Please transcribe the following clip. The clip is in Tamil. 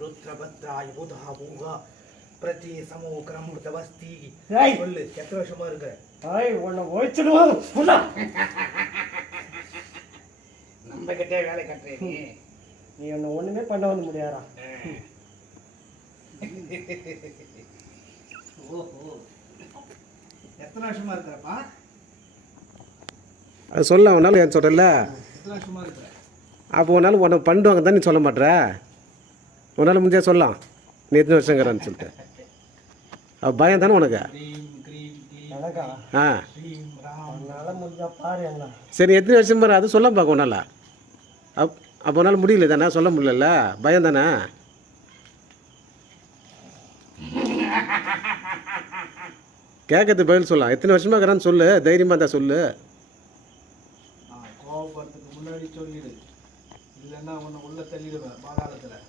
ருத்ரபத்ராய் புதா பூகா பிரதி சமோகரம் தவஸ்தி. சொல்லு, எத்தனை வருஷமா இருக்கிற? உன்னை ஓய்ச்சிடுவாங்க நம்ம கிட்டே வேலை கட்டுறேன். நீ ஒன்று ஒன்றுமே பண்ண வந்து முடியாதா? ஓஹோ, எத்தனை வருஷமா இருக்கிறப்பா? அது சொல்ல அவனால ஏன் சொல்கிறல்ல? எத்தனை வருஷமா இருக்கிற? அப்போ உன்னால உன்னை பண்ணுவாங்க தான் நீ சொல்ல மாட்டேற. உன்னால் முடிஞ்சா சொல்லலாம் நீ எத்தனை வருஷங்கிறான்னு சொல்லிட்டு. அவள் பயம் தானே உனக்கு? எனக்கா? ஆ உன்னால் முடிஞ்சா பாரு என்ன. சரி, எத்தனை வருஷம் பாரு, அது சொல்ல பார்க்க உன்னால். அப்போ உன்னால் முடியல தானே, சொல்ல முடியல, பயம் தானே. கேட்கறது பதில் சொல்லலாம். எத்தனை வருஷமா இருக்கிறான்னு சொல்லு, தைரியமாக தான் சொல்லு. கோவப்படுறதுக்கு முன்னாடி சொல்லிடு, இல்லைன்னா உன்னை உள்ள தள்ளிடுவேன் பாதாளத்தில்.